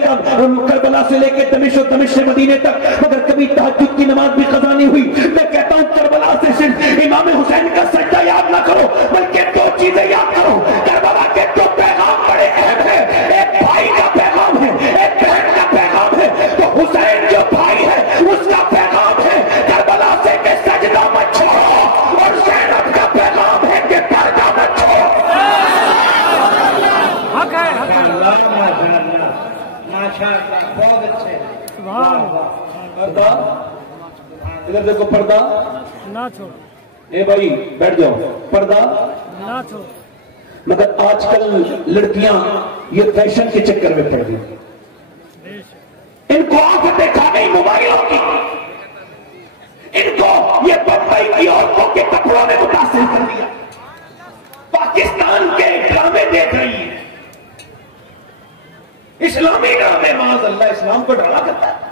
کربلا سے لے کے دمشق اور دمشق سے مدینے تک، مگر کبھی تہجد کی نماز بھی قضا نہیں ہوئی۔ میں کہتا ہوں کربلا سے صرف امام حسین کا سجدہ یاد نہ کرو بلکہ دو چیزیں یاد کرو، کربلا کے دو پیغام بڑے اہم ہیں، ایک بھائی کا پیغام ہے، ایک بہن کا پیغام ہے، تو حسین جو بھائی ہے اس کا پیغام ہے کربلا سے کہ سجدہ مت چھوڑو، اور زینب کا پیغام ہے کہ پردہ مت چھوڑو۔ بہت اچھے، پردہ ادھر دیکھو، پردہ نہ چھوڑ، اے بھائی بیٹھ جاؤ، پردہ نہ چھوڑ۔ مگر آج کل لڑکیاں یہ فیشن کے چکر میں پڑ گئی، ان کو آنکھ دیکھا نہیں موبائلوں کی، ان کو یہ بمبئی کی عورتوں کے کپڑوں میں متاثر کر دیا، پاکستان کے ڈرامے دیکھ رہی ہیں، اسلامی ڈرامے، معاذ اللہ اسلام کو ڈراما کرتا ہے۔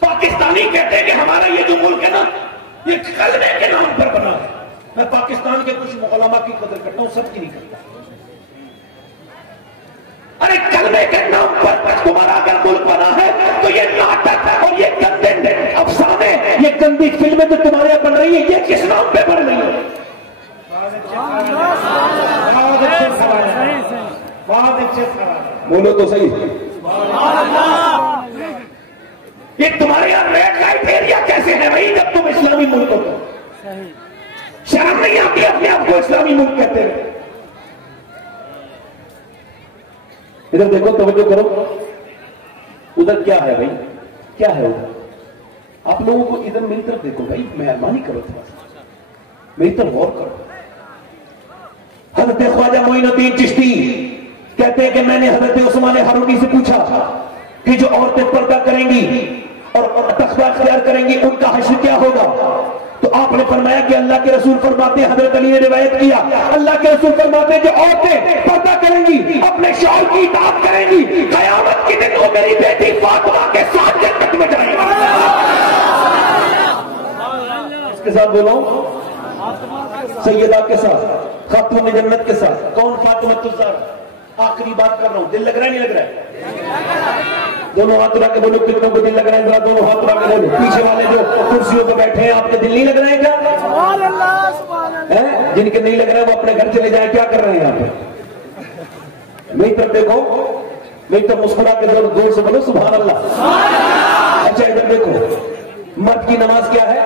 پاکستانی کہتے ہیں کہ ہمارا یہ جو ملک ہے نا یہ کلمے کے نام پر بنا ہے۔ میں پاکستان کے کچھ علماء کی قدر کرتا ہوں، سب کی نہیں کرتا۔ ارے کلمے کے نام پر تمہارا اگر ملک بنا ہے تو یہ ناٹک اور یہ گندے افسانے، یہ گندی فلمیں جو تمہارے بن رہی ہیں یہ کس نام پہ بن رہی ہیں؟ بہت اچھے سوال ہے۔ بولو تو صحیح. یہ تمہارے یہاں ریڈ لائٹ ایریا کیسے ہے بھائی جب تم اسلامی ملک ہو؟ شرم نہیں آتی اپنے آپ کو اسلامی ملک کہتے ہیں؟ ادھر دیکھو توجہ کرو. ادھر کیا ہے بھائی؟ کیا ہے ادھر؟ آپ لوگوں کو ادھر میری طرف دیکھو بھائی, مہربانی کرو تھوڑا سا میری طرف غور کرو. حضرت خواجہ معین الدین چشتی کہتے ہیں کہ میں نے حضرت عثمان ہارونی سے پوچھا کہ جو عورتیں پردہ کریں گی اور تقویٰ اختیار کریں گی ان کا حشر کیا ہوگا؟ تو آپ نے فرمایا کہ اللہ کے رسول فرماتے ہیں, حضرت علی نے روایت کیا, اللہ کے رسول فرماتے ہیں جو عورتیں پردہ کریں گی اپنے شوہر کی اطاعت کریں گی قیامت کے دن وہ میری بیٹی فاطمہ کے ساتھ جنت میں جائیں گی. اس کے ساتھ بولو, سیدہ کے ساتھ, خاتون جنت کے ساتھ. کون فاطمہ الزہرا؟ آخری بات کر رہا ہوں, دل لگ رہا ہے نہیں لگ رہا ہے؟ دونوں ہاتھ اٹھا کے بولو کتنوں کو دل لگ رہا ہے؟ دونوں ہاتھ اٹھا کے بولو. پیچھے والے جو کرسیوں پہ بیٹھے ہیں آپ کے دل نہیں لگ رہے ہیں کیا؟ جن کے نہیں لگ رہا ہے وہ اپنے گھر چلے جائیں. کیا کر رہے ہیں یہاں پہ؟ میری طرف دیکھو, میری طرف مسکرا کے زور سے بولو سبحان اللہ. اچھا ادھر دیکھو, مرد کی نماز کیا ہے؟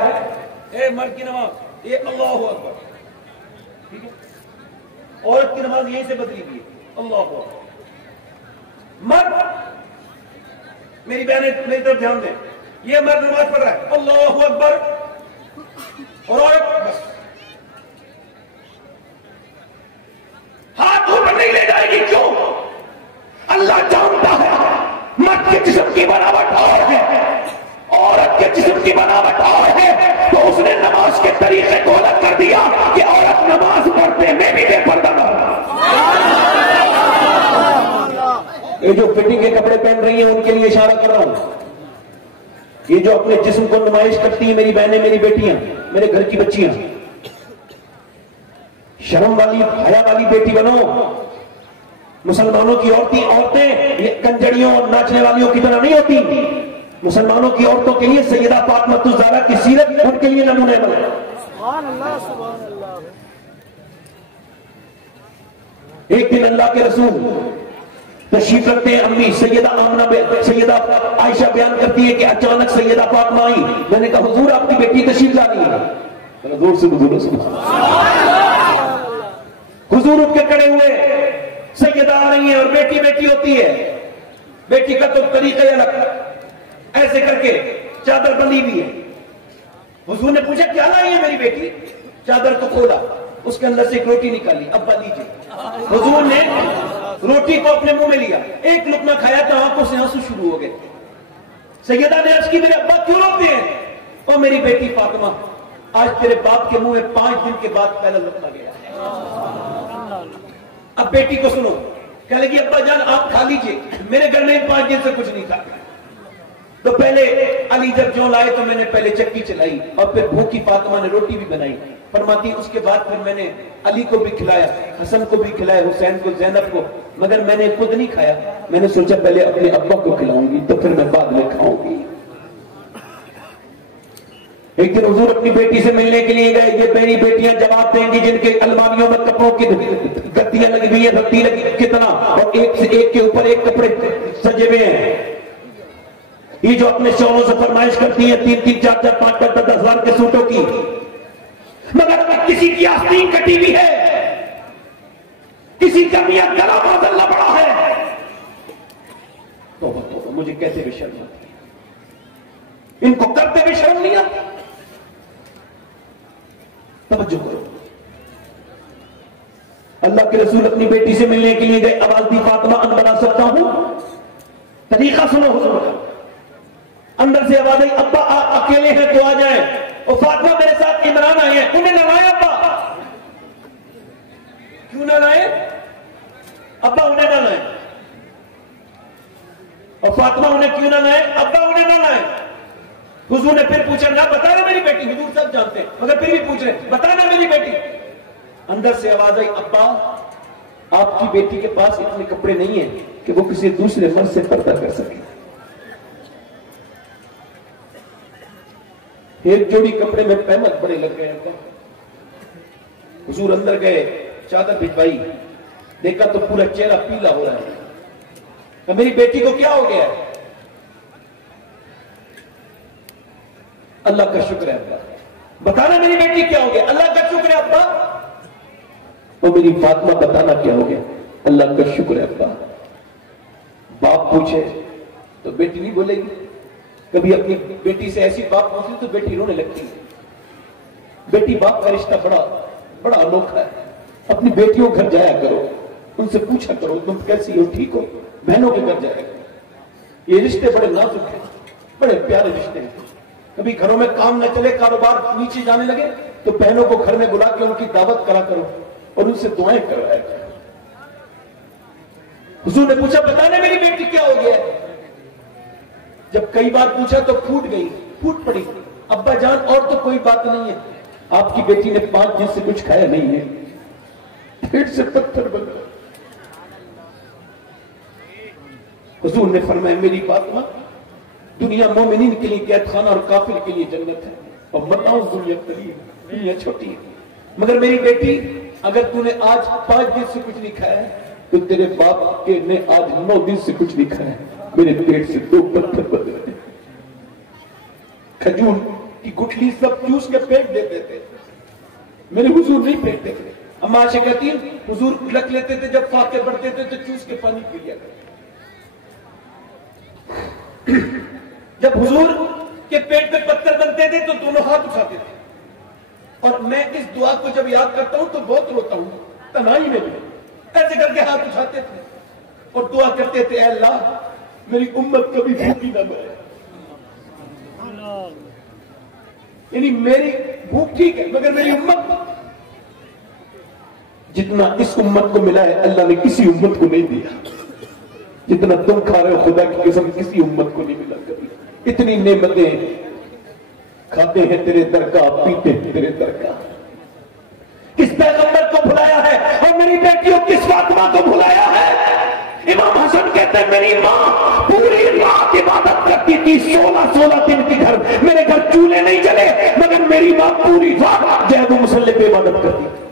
مرد کی نماز یہ اللہ اکبر, ٹھیک ہے. عورت کی نماز یہیں سے بدلی ہوئی ہے اللہ اکبر. مرد, میری بہنیں میری طرف دھیان دیں, یہ مرد نماز پڑھ رہا ہے اللہ اکبر, اور عورت بس ہاتھ اوپر نہیں لے جائے گی. کیوں؟ اللہ جانتا ہے مرد کے جسم کی بناوٹ اور ہے, عورت کے جسم کی بناوٹ اور ہے, تو اس نے نماز کے طریقے کو الگ کر دیا کہ عورت نماز پڑھتے میں بھی بے پردہ نہ ہو. یہ جو فٹنگ کے کپڑے پہن رہی ہیں ان کے لیے اشارہ کر رہا ہوں. یہ جو اپنے جسم کو نمائش کرتی ہیں میری بہنیں, میری بیٹیاں, میرے گھر کی بچیاں, شرم والی حیا والی بیٹی بنو. مسلمانوں کی عورتیں یہ کنجڑیوں اور ناچنے والیوں کی طرح نہیں ہوتی. مسلمانوں کی عورتوں کے لیے سیدہ فاطمہ الزہرا کی سیرت ان کے لیے نمونہ بنے. سبحان اللہ سبحان اللہ. ایک دن اللہ کے رسول تشریف رکھتے ہیں, امی سیدہ آمنہ سیدہ عائشہ بیان کرتی ہے کہ اچانک سیدہ فاطمہ آئی. میں نے کہا حضور آپ کی بیٹی تشریف لا رہی ہے. زور سے بزرگ حضور اٹھ کے کھڑے ہوئے, سیدہ آ رہی ہیں اور بیٹی بیٹی ہوتی ہے. بیٹی کا تو طریقہ الگ, ایسے کر کے چادر بندھی ہوئی ہے. حضور نے پوچھا کیا لائی ہے میری بیٹی؟ چادر تو کھولا, اس کے اندر سے ایک روٹی نکالی, ابا لیجیے. حضور نے روٹی کو اپنے منہ میں لیا, ایک لقمہ کھایا تو آنکھوں سے آنسو شروع ہو گئے. سیدہ نے عرض کی میرے ابا کیوں روتے ہیں؟ اور میری بیٹی فاطمہ آج تیرے باپ کے منہ میں 5 دن کے بعد پہلا لقمہ گیا. اب بیٹی کو سنو, کہنے لگی ابا جان آپ کھا لیجئے, میرے گھر میں 5 دن سے کچھ نہیں تھا. تو پہلے علی جب جو لائے تو میں نے پہلے چکی چلائی اور پھر بھوکی فاطمہ نے روٹی بھی بنائی. فرماتی اس کے بعد پھر میں نے علی کو بھی کھلایا, حسن کو بھی کھلایا, حسین کو, زینب کو, مگر میں نے خود نہیں کھایا. میں نے سوچا پہلے اپنے ابا کو کھلاؤں گی تو پھر میں بعد میں کھاؤں گی. ایک دن حضور اپنی بیٹی سے ملنے کے لیے گئے. یہ میری بیٹیاں جواب دیں گی جن کے الماریوں میں کپڑوں کی گدیاں لگی ہوئی ہیں, رتی لگی کتنا, اور ایک سے ایک کے اوپر ایک کپڑے سجے ہوئے ہیں. یہ جو اپنے شوہروں سے فرمائش کرتی ہیں 3-3, 4-4, 5-5, 10 ہزار کے سوٹوں کی, مگر اگر کسی کی آستین کٹی ہوئی ہے, کسی کا میاں گلا معاذ اللہ بڑا ہے, تو مجھے کہتے ہوئے شرم آتی ہے, ان کو کرتے ہوئے شرم نہیں آتی. توجہ کرو, اللہ کے رسول اپنی بیٹی سے ملنے کے لیے گئے. آواز دی فاطمہ ان بنا سکتا ہوں؟ طریقہ سنو حضور کا. اندر سے آواز آئی ابا آپ اکیلے ہیں تو آ جائیں. اور فاطمہ میرے ساتھ عمران آئے ہیں, انہیں نہ لائے ابا. کیوں نہ لائے ابا؟ انہیں نہ لائے. اور فاطمہ انہیں کیوں نہ لائے ابا؟ انہیں نہ لائے. حضور نے پھر پوچھا نہ بتانا میری بیٹی, حضور سب جانتے ہیں مگر پھر بھی پوچھ رہے بتانا میری بیٹی. اندر سے آواز آئی ابا آپ کی بیٹی کے پاس اتنے کپڑے نہیں ہیں کہ وہ کسی دوسرے مرد سے پردہ کر سکے. ایک جوڑی کپڑے میں پہمت بڑے لگ گئے ابا. حضور اندر گئے, چادر بچھائی, دیکھا تو پورا چہرہ پیلا ہو رہا ہے. میری بیٹی کو کیا ہو گیا ہے؟ اللہ کا شکر ہے ابا. بتانا میری بیٹی کیا ہو گیا؟ اللہ کا شکر ہے ابا. وہ میری فاطمہ بتانا کیا ہو گیا؟ اللہ کا شکر ہے ابا. باپ پوچھے تو بیٹی نہیں بولے گی. کبھی اپنی بیٹی سے ایسی بات پوچھے تو بیٹی رونے لگتی ہے. بیٹی باپ کا رشتہ بڑا انوکھا ہے. اپنی بیٹیوں گھر جایا کرو, ان سے پوچھا کرو تم کیسی ہو, ٹھیک ہو. بہنوں کے گھر جایا کرو. یہ رشتے بڑے نازک ہیں, بڑے پیارے رشتے ہیں. کبھی گھروں میں کام نہ چلے, کاروبار نیچے جانے لگے تو بہنوں کو گھر میں بلا کے ان کی دعوت کرا کرو اور ان سے دعائیں کروایا کرو. حضور نے پوچھا بتانے میری بیٹی کیا ہو گیا؟ جب کئی بار پوچھا تو پھوٹ پڑی. ابا جان اور تو کوئی بات نہیں ہے, آپ کی بیٹی نے 5 دن سے کچھ کھایا نہیں ہے, پیٹ سے پتھر بن گیا. حضور نے فرمایا میری فاطمہ, دنیا مومنین کے لیے قید خانہ اور کافر کے لیے جنت ہے, اور متاع دنیا قلیل, دنیا چھوٹی ہے. مگر میری بیٹی اگر تو نے آج 5 دن سے کچھ نہیں کھایا ہے تو تیرے باپ کے نے آج 9 دن سے کچھ نہیں کھایا ہے. میرے پیٹ سے 2 پتھر بن گئے. کھجور کی گٹھلی سب چوس کے پھینک دیتے تھے, میرے حضور نہیں پھینکتے تھے. اما عائشہ کہتی ہیں حضور رکھ لیتے تھے, جب فاقے پڑتے تھے تو چوس کے پانی پی لیا کرتے. جب حضور کے پیٹ میں پتھر بنتے تھے تو دونوں ہاتھ اٹھاتے تھے, اور میں اس دعا کو جب یاد کرتا ہوں تو بہت روتا ہوں. تنہائی میں بھی ایسے کر کے ہاتھ اٹھاتے تھے اور دعا کرتے تھے, اے اللہ میری امت کبھی بھوکی نہ مرے. یعنی میری بھوک ٹھیک ہے مگر میری امت, جتنا اس امت کو ملا ہے اللہ نے کسی امت کو نہیں دیا. جتنا تم کھا رہے ہو خدا کی قسم کسی امت کو نہیں ملا کبھی. اتنی نعمتیں کھاتے ہیں تیرے در کا, پیتے ہیں تیرے در کا. کس پیغمبر کو بھلایا ہے اور میری بیٹیوں کس فاطمہ کو بھلایا ہے؟ امام حسن کہتے ہیں میری ماں پوری رات عبادت کرتی تھی, 16 دن کے گھر میرے گھر چولہے نہیں جلے مگر میری ماں پوری رات جو ہے وہ مصلی پہ عبادت کرتی تھی,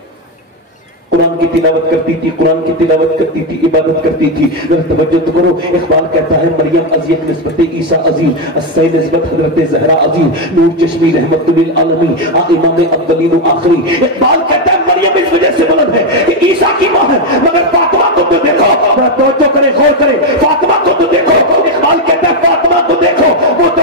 قرآن کی تلاوت کرتی تھی, قرآن کی تلاوت کرتی تھی, عبادت کرتی تھی. ذرا توجہ تو کرو. اقبال کہتا ہے مریم عزیز نسبت عیسیٰ عظیم, السی نسبت حضرت زہرا عظیم, نور چشمی رحمت للعالمین, امام اولین و آخری. اقبال کہتا ہے مریم اس وجہ سے بلند ہے کہ عیسیٰ کی ماں ہے, مگر فاطمہ کو تو دیکھو, توجہ کرے, غور کرے, فاطمہ کو تو دیکھو. اقبال کہتا ہے فاطمہ کو دیکھو, وہ تو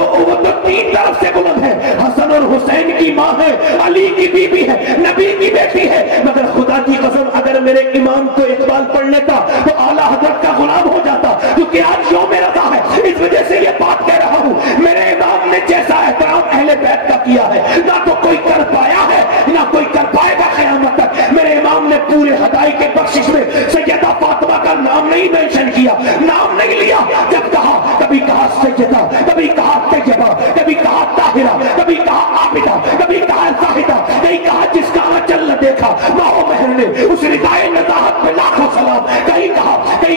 3 طرف سے بلند ہے. حسن اور حسین کی ماں ہے, علی کی بیوی ہے, نبی کی بیٹی ہے. مگر خدا کی قسم اگر میرے امام کو اقبال پڑھ لیتا تو اعلیٰ حضرت کا غلام ہو جاتا, کیونکہ آج یوم رضا ہے. اس وجہ سے یہ بات کہہ رہا ہوں, میرے امام نے جیسا احترام اہل بیت کا کیا ہے نہ تو کوئی کر پایا ہے نہ کوئی کر پائے گا قیامت تک. میرے امام نے پورے ہدائی کے بخشش میں سیدہ فاطمہ کا نام نہیں مینشن کیا, نام نہیں لیا. جب کہا کبھی کہا سیدہ, کبھی کہا طیبہ, کبھی کہا طاہرہ, کبھی کہا عابدہ, کبھی کہا زاہدہ, نہیں کہا جس کا آنچل نہ دیکھا ماہ و مہر نے اس ردائے نزاہت میں لاکھوں سلام. کہیں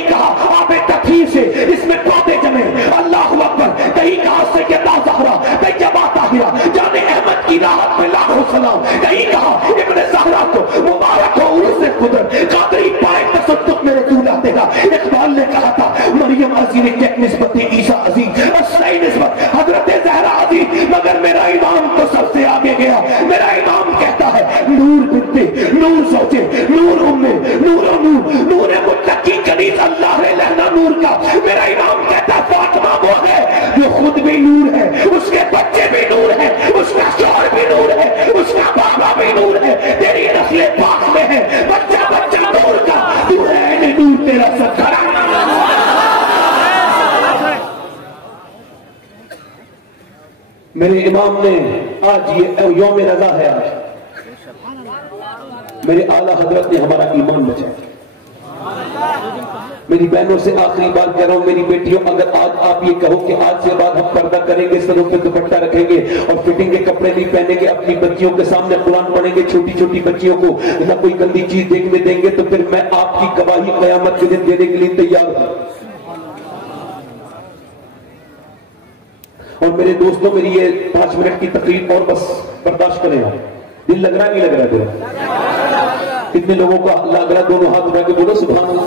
کہا آب تطہیر سے اس میں پودے جمے, اللہ اکبر. کہیں کہا سیدہ زہرا, طیبہ طاہرہ, جان احمد کی راحت میں لاکھوں سلام. کہیں کہا ابن زہرا کو مبارک ہو عروس قدرت, قادری پائے تصدق میرے دولہ تیرا. اقبال نے کہا تھا مریم عظیم کی نسبت عیسیٰ عظیم, السی نسبت حضرت زہرا عظیم, مگر میرا امام تو سب سے آگے گیا. میرا امام کہتا ہے نور بنتے, نور سوچے, نور امے, نور و نور, نور متقی کنیز اللہ لہنا نور کا. میرا امام کہتا ہے فاطمہ وہ ہے جو خود بھی نور ہے, اس کے بچے بھی نور ہے, اس کا شوہر بھی نور ہے, اس کا بابا بھی نور ہے. تیری نسل پاک میں ہے, بچہ بچہ نور کا, تو ہے نور تیرا سب گھر. میرے امام نے آج یہ یوم رضا ہے, آج میرے اعلیٰ حضرت نے ہمارا ایمان بچایا. میری بہنوں سے آخری بار کہہ رہا ہوں, میری بیٹیوں اگر آج آپ یہ کہو کہ آج سے بعد ہم پردہ کریں گے, سروں پہ دوپٹہ رکھیں گے اور فٹنگ کے کپڑے نہیں پہنیں گے, اپنی بچیوں کے سامنے قرآن پڑھیں گے, چھوٹی چھوٹی بچیوں کو نہ کوئی گندی چیز دیکھنے دیں گے, تو پھر میں آپ کی گواہی قیامت کے دن دینے کے لیے تیار ہوں. اور میرے دوستوں میری یہ 5 منٹ کی تقریر اور بس برداشت کریں. دل لگ رہا نہیں لگ رہا دل؟ کتنے لوگوں کا لگ رہا؟ دونوں ہاتھ اٹھا کے بولو سبحان اللہ.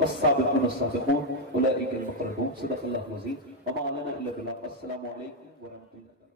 والسابقون السابقون اولئک المقربون صدق اللہ العظیم وما لنا الا بالله. السلام علیکم ورحمۃ اللہ.